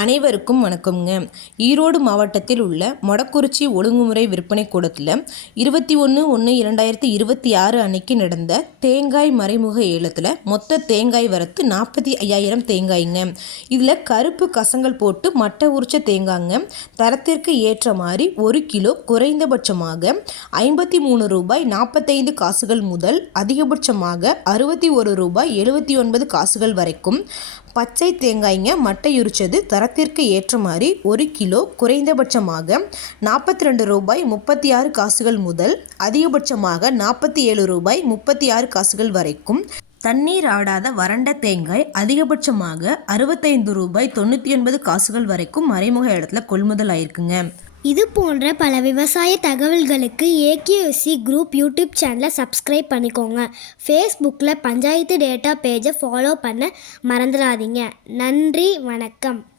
அனைவருக்கும் வணக்கம்ங்க. ஈரோடு மாவட்டத்தில் உள்ள மொடக்குறிச்சி ஒழுங்குமுறை விற்பனை கூடத்தில் இருபத்தி ஒன்று ஒன்று இரண்டாயிரத்தி இருபத்தி ஆறு அன்னைக்கு நடந்த தேங்காய் மறைமுக ஏலத்தில் மொத்த தேங்காய் வரத்து நாற்பத்தி ஐயாயிரம் தேங்காய்ங்க. இதில் கருப்பு கசங்கள் போட்டு மட்டை உரிச்ச தேங்காய்ங்க. தரத்திற்கு ஏற்ற மாதிரி ஒரு கிலோ குறைந்தபட்சமாக ஐம்பத்தி மூணு ரூபாய் நாற்பத்தைந்து காசுகள் முதல் அதிகபட்சமாக அறுபத்தி ஒரு ரூபாய் எழுபத்தி ஒன்பது காசுகள் வரைக்கும் பச்சை தேங்காய்ங்க மட்டை உரிச்சது தரத்திற்கு ஏற்ற மாதிரி ஒரு கிலோ குறைந்தபட்சமாக நாற்பத்தி ரெண்டு ரூபாய் முப்பத்தி ஆறு காசுகள் முதல் அதிகபட்சமாக நாற்பத்தி ஏழு ரூபாய் முப்பத்தி ஆறு காசுகள் வரைக்கும் தண்ணீர் ஆடாத வறண்ட தேங்காய் அதிகபட்சமாக அறுபத்தைந்து ரூபாய் தொண்ணூற்றி ஒன்பது காசுகள் வரைக்கும் மறைமுக இடத்துல கொள்முதல் ஆயிருக்குங்க. இது போன்ற பல விவசாய தகவல்களுக்கு ஏகேஎஸ்சி குரூப் யூடியூப் சேனலை சப்ஸ்கிரைப் பண்ணிக்கோங்க. ஃபேஸ்புக்கில் பஞ்சாயத்து டேட்டா பேஜை ஃபாலோ பண்ண மறந்துடாதீங்க. நன்றி வணக்கம்.